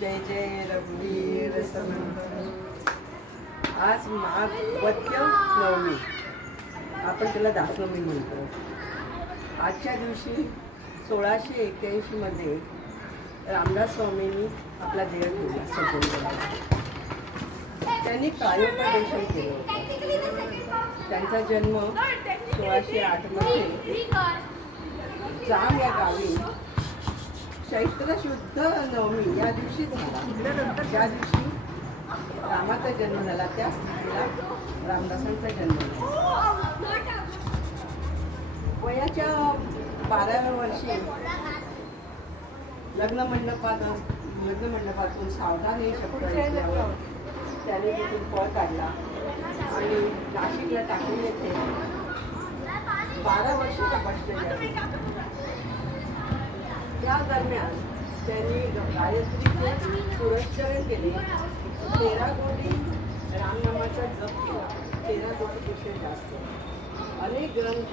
जय जय रघुवीर समर्थ आज महावत्य नवमी आपण त्याला दासनवमी म्हणतो. आजच्या दिवशी सोळाशे एक्क्याऐंशीमध्ये रामदास स्वामींनी आपला देह ठेवला सज्जन त्यांनी कायोपदेशन केलं होतं. त्यांचा जन्म सोळाशे आठमध्ये जाम या गावी चैत्र शुद्ध नवमी या दिवशी झाला. ज्या दिवशी रामाचा जन्म झाला त्या स्थितीला रामदासांचा जन्म झाला. वयाच्या बाराव्या वर्षी लग्न मंडपात लग्न मंडपातून सावधान हे शब्द त्याने तिथून पळ काढला आणि नाशिकला टाकली येथे बारा वर्ष तपश्चर्या त्या दरम्यान त्यांनी गायत्रीचे पुरस्करण केले. तेरा कोटी रामनामाचा जप केला. तेरा कोटीपेक्षा जास्त. अनेक ग्रंथ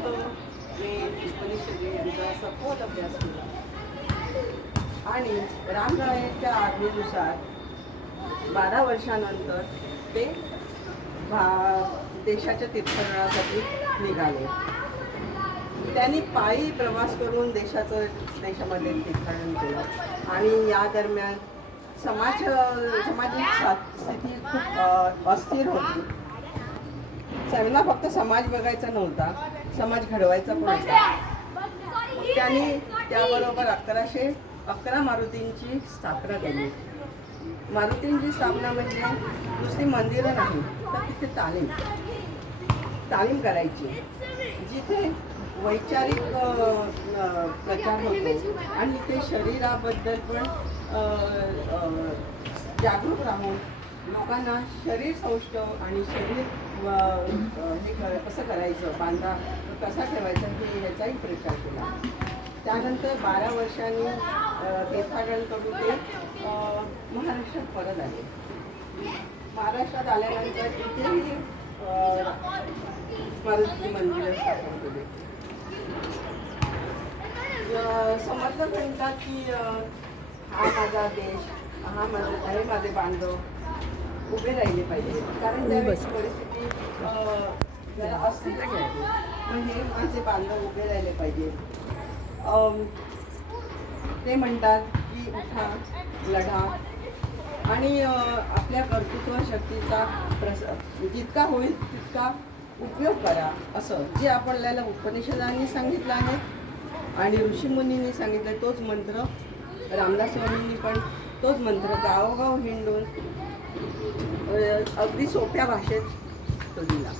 वेद उपनिषदे यांचा सखोल अभ्यास केला. आणि रामरायाच्या आज्ञेनुसार बारा वर्षानंतर ते भा देशाच्या तीर्थस्थळासाठी निघाले. त्यांनी पायी प्रवास करून देशाचं देशामध्ये ठिकाण केलं. आणि या दरम्यान समाज सामाजिक स्थिती खूप अस्थिर होती. त्यांना फक्त समाज बघायचा नव्हता समाज घडवायचा पण होता. त्यांनी त्याबरोबर अकराशे अकरा मारुतींची स्थापना केली. मारुतींची स्थापना म्हणजे नुसती मंदिरं नाही तर तिथे तालीम. तालीम करायची. जिथे वैचारिक प्रचार होतो. आणि ते शरीराबद्दल पण जागरूक राहून लोकांना शरीर सौष्ठव आणि शरीर हे कसं करायचं बांधा कसा ठेवायचा हे याचाही प्रचार केला. त्यानंतर बारा वर्षांनी अ, ते महाराष्ट्रात परत आले. महाराष्ट्रात आल्यानंतर तिथेही अ, मारुती स्थापन केले. समर्थ म्हणतात की हा माझा देश हा माझा हे माझे बांधव उभे राहिले पाहिजे. कारण त्यावेळेस परिस्थिती जरा होती पण हे माझे बांधव उभे राहिले पाहिजे. ते म्हणतात की उठा लढा. आणि आपल्या कर्तृत्व शक्तीचा प्रस जितका होईल तितका उपयोग करा असं. जे आपल्याला उपनिषदांनी सांगितलं आहे आणि ऋषीमुनींनी सांगितलं तोच मंत्र रामदास स्वामींनी पण तोच मंत्र गावोगाव हिंडून अगदी सोप्या भाषेत तो दिला.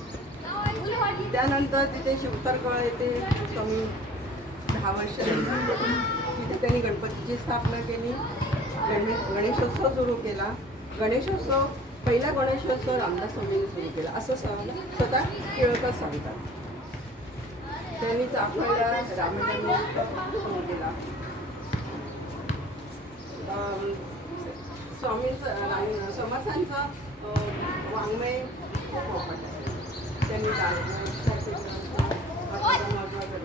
त्यानंतर तिथे शिवतरकळ येथे कमी दहा वर्ष तिथे त्यांनी गणपतीची स्थापना केली. गणेश गणेशोत्सव सुरू केला. गणेशोत्सव पहिला गणेशोत्सव रामदास स्वामींनी सुरू केला. असं स- स्वतः टिळकच सांगतात. त्यांनी चाफळला रामजन्म दिला केला. अम, स्वामींचं राम- वाङ्मय खूप मोठं आहे त्यांनी दासबोध महत्त्वाचं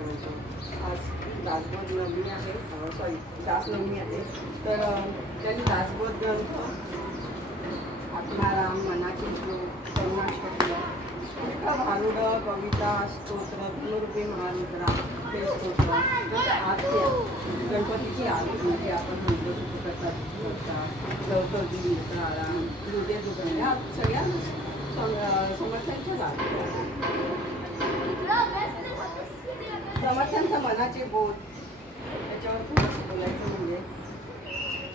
आज दासबोध नवमी आहे सॉरी दासनवमी आहे. तर त्यांनी दासबोध ग्रंथ आत्माराम मनाची श्लोक करुणाष्टक इतकं भारुड कविता स्तोत्र धनुर्वी महारुद्रा हे स्तोत्र. आरती गणपतीची आरती जी आपण म्हणतो सुरू करतात चौथी आराम हृदय दुकान ह्या सगळ्या सम- समर्थांच्या लागतात समर्थांचा मनाचे बोध. त्याच्यावर थोडंसं बोलायचं म्हणजे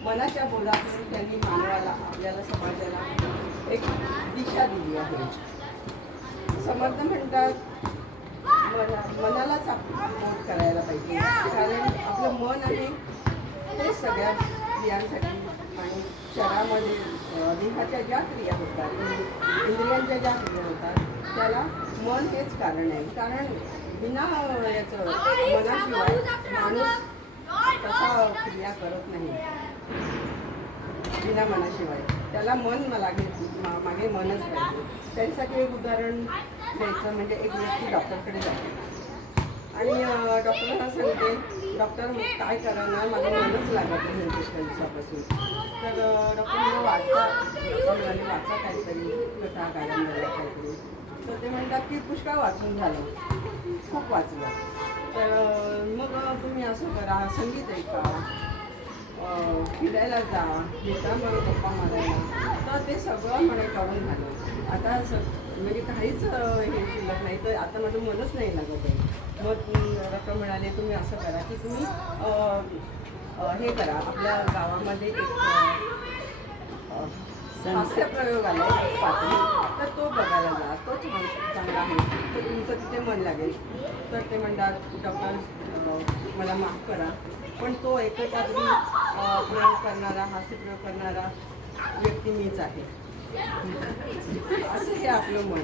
मनाच्या बोधातून त्यांनी मानवाला आपल्याला समाजाला एक दिशा दिली आहे. समर्थ म्हणतात मनालाच आपण करायला पाहिजे. कारण आपलं मन आहे ते सगळ्या क्रियांसाठी आणि शरामध्ये देहाच्या ज्या क्रिया होतात इंद्रियांच्या ज्या क्रिया होतात त्याला मन हेच कारण आहे. कारण बिना याचं मनाशिवाय माणूस तसा क्रिया करत नाही. बिना मनाशिवाय. त्याला मन लागे मा- हे मनच पाहिजे त्यांच्यासाठी एक उदाहरण द्यायचं म्हणजे एक व्यक्ती डॉक्टरकडे जाते. आणि अं, डॉक्टरांना सांगते डॉक्टर काय करणार माझं मनच लागत नाही म्हणजे दुसऱ्या दिवसापासून तर डॉक्टर मला वाचा डॉक्टर म्हणाले वाचा काहीतरी कथा कादंबऱ्या काहीतरी. तर ते म्हणतात की पुष्कळ वाचून झालं. खूप वाचलं. तर मग तुम्ही असं करा संगीत ऐका. फिरायला जा मित्रांबरोबर गप्पा मारायला. तर ते सगळं मला करून झालं. आता म्हणजे काहीच हे शिल्लक नाही. तर आता माझं मनच नाही लागत आहे. मग डॉक्टर म्हणाले तुम्ही असं करा की तुम्ही हे करा. आपल्या गावामध्ये एक हास्य प्रयोग आला पात्री तर तो बघायला जा. तो छान चांगला आहे. तर तुमचं तिथे मन लागेल. तर ते म्हणतात डॉक्टर मला माफ करा. पण तो एकच अजून प्रयोग करणारा हास्य प्रयोग करणारा व्यक्ती मीच आहे. असं हे आपलं मन.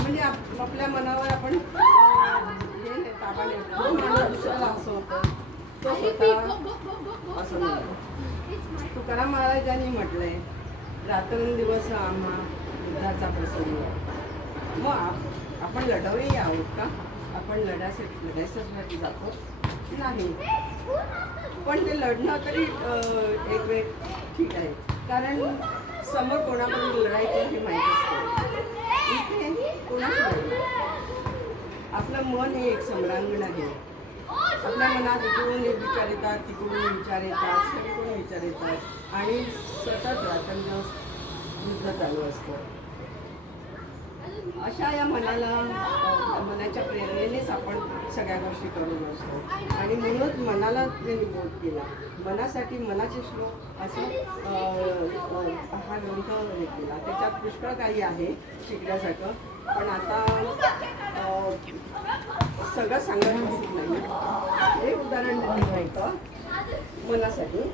म्हणजे आप- आपल्या मनावर आपण हे ताबा दुसऱ्याला असं होतं. तो स्वतः असं म्हणतो तुकाराम महाराजांनी म्हटलंय रात्रंदिवस आम्हा युद्धाचा प्रसंग. मग आप- आपण लढवही आहोत का? आपण लढासाठी लढायसाठी जातो? नाही. पण ते लढणं तरी एक वेळ ठीक आहे. कारण समोर कोणाकडून लढायचं हे माहीत असतं. इथे कोणाच आपलं मन हे एक सम्रांगण आहे. आपल्या मनात इकडून एक विचार येतात तिकडून विचार येतात सगळीकडून विचार येतात. आणि सतत रात्रंदिवस युद्ध चालू असतं. अशा या मनाला मनाच्या प्रेरणेनेच आपण सगळ्या गोष्टी करून असतो आणि म्हणूनच मनाला त्यांनी बोध केला. मनासाठी मनाचे श्लोक असं हा ग्रंथ हे केला. त्याच्यात पुष्कळ काही आहे शिकण्यासारखं. पण आता सगळं सांगत नाही. हे उदाहरण द्यायचं मनासाठी.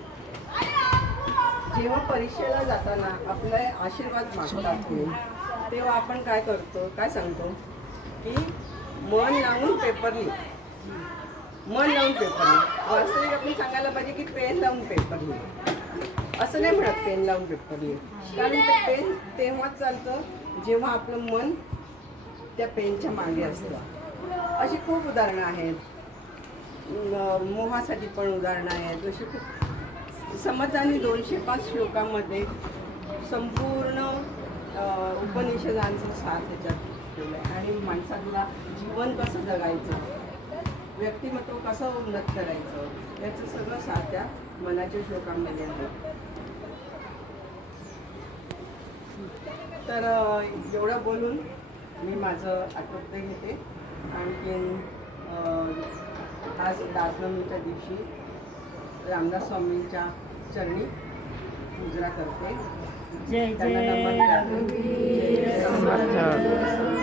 जेव्हा परीक्षेला जाताना आपले आशीर्वाद मागतात तेव्हा आपण काय करतो काय सांगतो? की मन लावून पेपर लिह. मन लावून पेपर लिह. वास्तविक आपण सांगायला पाहिजे की पेन लावून पेपर लिह. असं नाही म्हणत पेन लावून पेपर लिह. कारण ते पेन तेव्हाच चालतं जेव्हा आपलं मन त्या पेनच्या मागे असतं. अशी खूप उदाहरणं आहेत. मोहासाठी पण उदाहरणं आहेत. अशी खूप समर्थांनी दोनशे पाच श्लोकामध्ये संपूर्ण उपनिषदांचा सार त्याच्यात ठेवलं आहे आणि माणसाला जीवन कसं जगायचं? व्यक्तिमत्व कसं उन्नत करायचं? याचं सगळं सार त्या मनाच्या श्लोकांमध्ये आहे. तर एवढं बोलून मी माझं आटोपते घेते. आणखीन आज दासनमीच्या दिवशी रामदास स्वामींच्या चरणी पूजरा करते. જય જય રઘુવીર સમર્થ